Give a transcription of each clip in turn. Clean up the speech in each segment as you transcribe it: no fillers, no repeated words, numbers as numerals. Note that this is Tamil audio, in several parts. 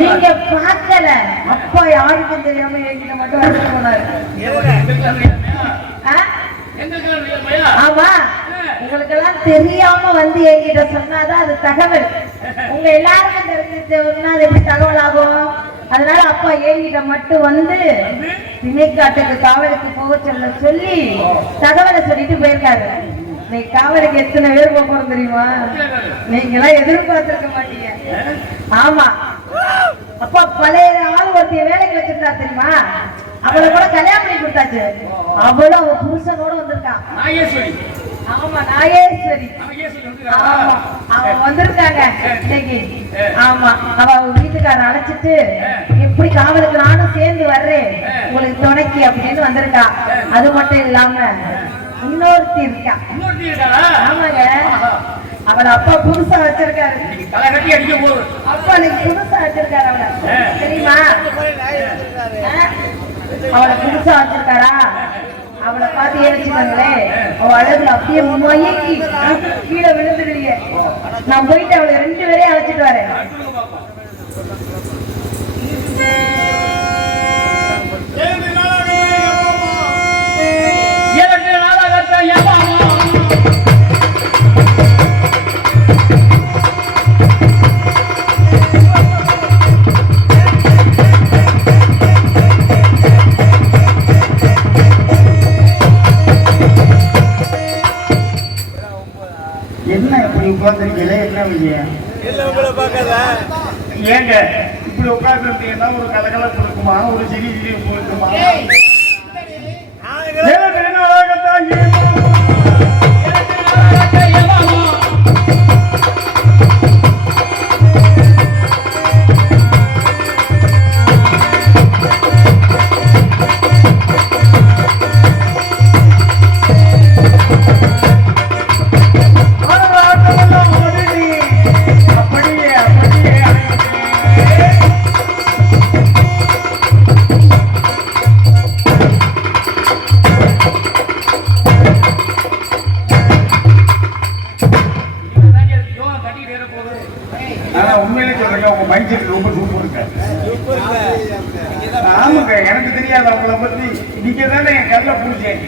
நீங்க பார்க்கல, அப்பா யாருக்கும் தெரியாம என்கிட்ட மட்டும் அழைச்சிட்டு போனாரு. ஆமா, உங்களுக்கு எல்லாம் தெரியாம வந்து என்கிட்ட சொன்னாதான் அது தகவல். உங்க எல்லாருக்கும் தெரிஞ்சிருச்சா அது எப்படி தகவல் ஆகும்? அதனால அப்பா என்கிட்ட மட்டும் வந்து திணைக்காட்டுக்கு காவலுக்கு போக சொல்ல சொல்லி தகவலை சொல்லிட்டு போயிருக்காரு. நீ காவலுக்கு எத்தனை பேர் போகணும் தெரியுமா? நீங்க எல்லாம் எதிர்பார்த்திருக்க மாட்டீங்க. ஆமா, அப்பா பழைய ஆள் ஒருத்தைய வேலைக்கு வச்சிருந்தா தெரியுமா? அவளை கூட கல்யாணம் பண்ணி கொடுத்தாச்சு. அவளும் அவ புருஷனோட வந்திருக்கான். ஆமா, நாகேஸ்வரி. ஆமா, அவ வந்திருக்காங்க இன்னைக்கு. ஆமா, அவ வீட்டுக்கார அழைச்சிட்டு எப்படி காவலுக்கு நானும் சேர்ந்து வர்றேன் உங்களுக்கு துணைக்கு அப்படின்னு வந்திருக்கா. அது மட்டும் இல்லாம இன்னொருத்தி இருக்கா. ஆமாங்க, அவளை அப்பா புதுசா வச்சிருக்காரு. அப்பா நீங்க புதுசா வச்சிருக்காரு அவளை, தெரியுமா? அவளை புதுசா வச்சிருக்காரா? அவளை பார்த்து ஏறிச்சுக்காங்களே, அவ அழகுல அப்படியே மயங்கி கீழே விழுந்துடுவீங்க. நான் போயிட்டு அவளை 2 பேரையும் அழைச்சிட்டு வரேன். ஏங்க இப்படி உட்கார்ந்து ஒரு கலகலப்பு இருக்குமா? ஒரு சிரி சிரிப்பு இருக்குமா? எனக்கு தெரியாது அவங்கள பத்தி. நீங்க தானே என் கல்ல புடிச்சேன்.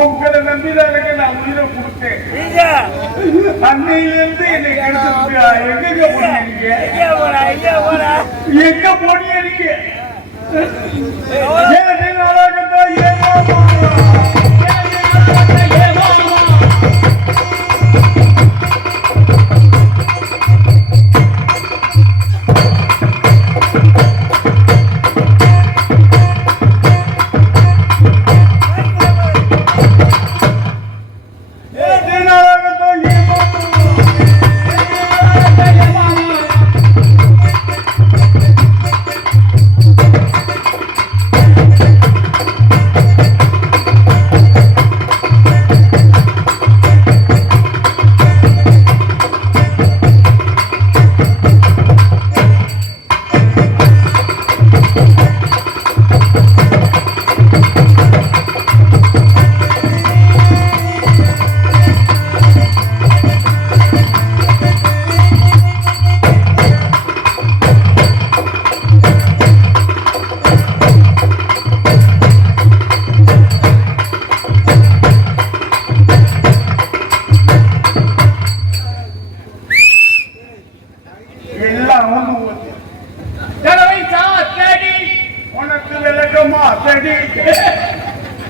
உங்களை நம்பிதான் நான் உயிரை கொடுத்தேன். அன்னையிலிருந்து என்னை எங்க போனீங்க? எங்க போனீங்க?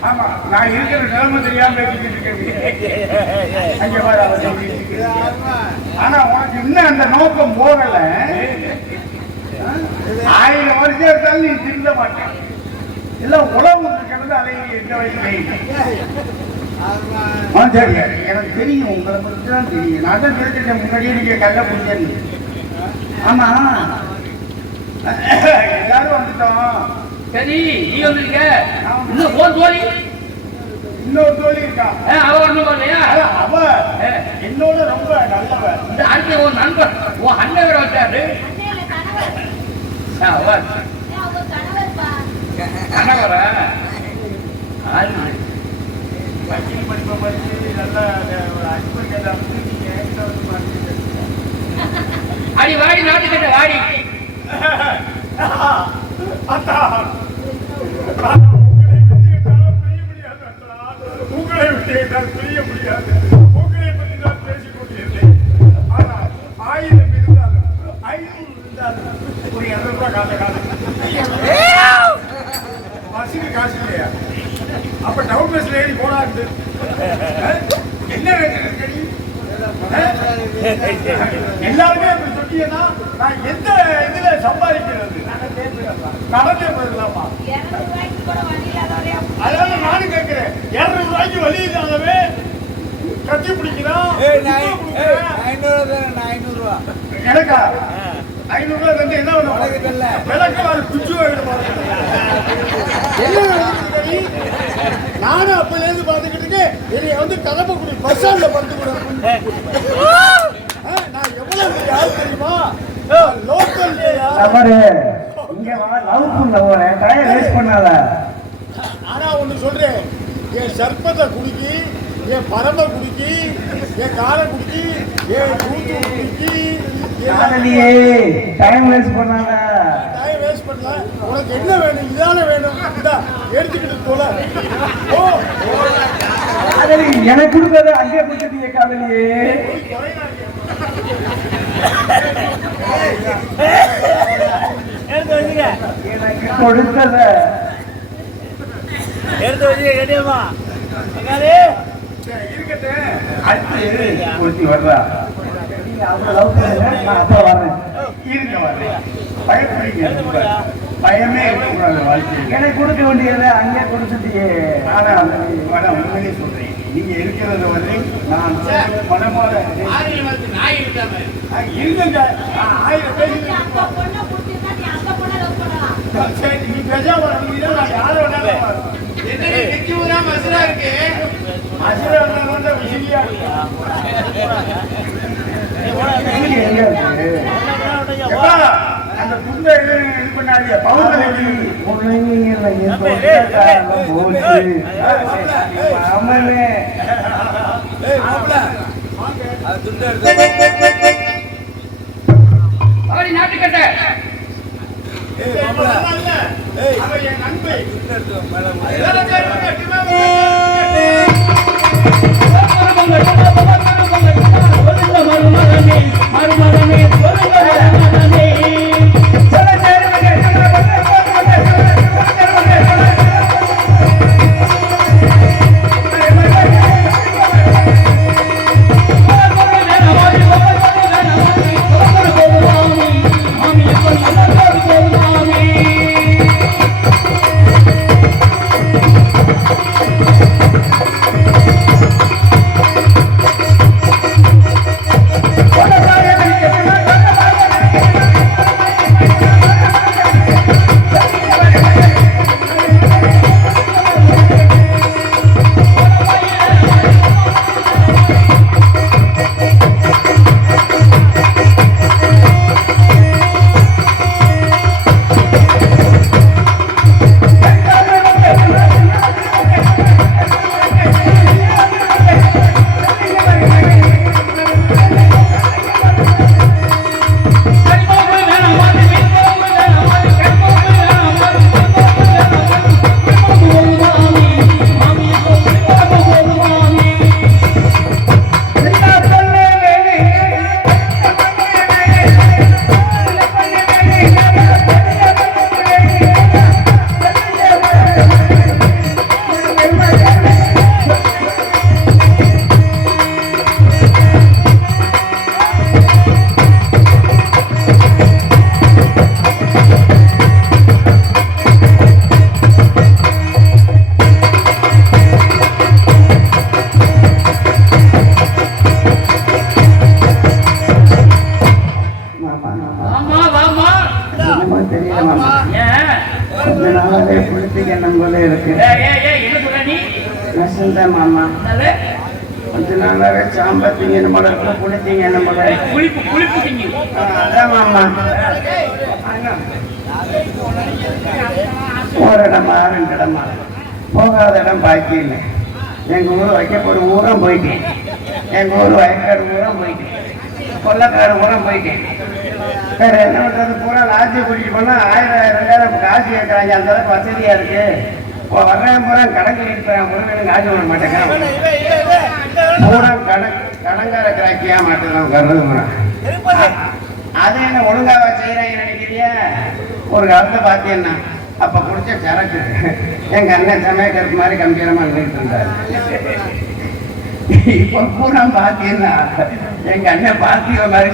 ஆமா, நான் இருக்கிற நிலைமை தெரியாம ஆனா உனக்கு இன்னும் அந்த நோக்கம் போகல. 1000 வருஷம் இருந்தாலும் நீ திருந்த மாட்டேன். எல்லாம் உழவு கிடந்து அலையை எந்த வயசு சரி. எனக்கு தெரியும், உங்களை பற்றி தான் தெரியும். நான் தான் தெரிஞ்சிட்டேன் முன்னாடியே நீங்க கல்ல புரிஞ்சு. ஆமா, எல்லாரும் வந்துட்டோம். சரி, நீ வந்திருக்க. இன்னும் தோழி, இன்னொரு தோழி இருக்கா. அவ ஒண்ணும் இல்லையா? அவ என்னோட ரொம்ப நல்லவ. அடுத்த ஒரு நண்பர் உன் அண்ணன் வேற வந்தாரு. கணவரா? பள்ளி படிப்பை படிச்சு நல்லா அடிப்படை அடி வாடி நாட்டுக்கிட்ட வாடி. உங்களை விட்டு என்னால் பிரிய முடியாது. உங்களை பற்றி நான் பேசிக் கொண்டிருந்தேன். ஆனால் 1000 இருந்தாலும் 500 இருந்தாலும் ஒரு 200 ரூபாய் காசு பஸ்ஸுக்கு காசு இல்லையா? அப்ப டவுன் பஸ்ல ஏறி போனாரு. என்ன வேண்டியது? எல்லாருமே அப்படி சொன்னீங்கன்னா நான் எந்த இதுல சம்பாதிக்கிறது? கடனே போயிடலாமா? அதாவது நானும் கேட்கிறேன், 200 ரூபாய்க்கு வழி இல்லாதவே கட்டி பிடிக்கிறான். 500 ரூபா எனக்கா 500 ரூபாய் வந்து என்ன விளக்கவாறு குச்சி நானும் அப்பல இருந்து பாத்துக்கிட்டு என்னைய வந்து கலப்பக்குடி பஸ் ஸ்டாண்ட்ல படுத்து கூட நான் எவ்வளவு யாரு தெரியுமா? லோக்கல் இங்க லவ் பண்ண போறேன். டைம் வேஸ்ட் பண்ணாத. ஆனா ஒண்ணு சொல்றேன், என் சர்ப்பத்தை குடிக்கி, என் பரம்பை குடிக்கி, என் காலை குடிக்கி, என் கூத்து குடிக்கி. டைம் வேஸ்ட் பண்ணாத. டைம் வேஸ்ட் பண்ணல. உனக்கு என்ன வேணும்? இதான வேணும். இதா எடுத்துக்கிட்டு போல. ஓ காதலி எனக்கு கொடுத்தது அங்கே கொடுத்துட்டீங்க காதலியே. எனக்கு கொடுத்தத எடுத்து வச்சு கேட்டியம்மா இருக்கட்டு. அடுத்து கொடுத்தி வர்றா. நான் அப்பா வரேன். இருக்க வரேன். பயப்படுறீங்க. பயமே இருக்கக்கூடாது வாழ்க்கை. எனக்கு கொடுக்க வேண்டியதை அங்கே கொடுத்துட்டியே. ஆனா உண்மையிலே சொல்றேன், நீங்க இருக்கிறது வந்து நான் பணமாக இருங்க. 1000 பேர் சரி, நீ பேசா வரீங்க. நான் யாரை வேணாலும் மசுரா இருக்கு. மசுரா விசிலியா அந்த புந்த இது பண்ணாதீங்க. பவுடர் நாட்டுக்கட்ட மாமா கொஞ்ச நாளாவே சாம்பத்திங்க நம்மள குளித்தீங்க நம்மள அதான் மாமா ஒரு இடமா 2 இடமா போகாத இடம் பாக்கி இல்லை. எங்க ஊர் வைக்கப்போடு ஊரா போயிட்டேன். எங்க ஊர் வயக்காடு ஊரா போயிட்டேன். கொள்ளக்காடு ஊரா போயிட்டேன். வேற என்ன பண்றது? பூரா லாட்ஜி கூட்டிட்டு போனா 1000 2000 காசு கேட்கறாங்க. அந்த அளவுக்கு வசதியா இருக்கு. வர்றேன் பூரா கடன் கழிப்பேன். முருகனுக்கு காசு பண்ண மாட்டேங்க. பூரா கடங்கார கிராக்கியா மாட்டேன் கருது முறை. அது என்ன ஒழுங்காவா செய்யறாங்க நினைக்கிறியா? ஒரு காலத்தை பார்த்தீங்கன்னா அப்ப குடிச்ச சரக்கு எங்க அண்ணன் சமயக்கருக்கு மாதிரி கம்பீரமா நின்றுட்டு இருந்தாரு. இப்ப பூரா பார்த்தீங்கன்னா எங்க அண்ணன் பார்த்திவ மாதிரி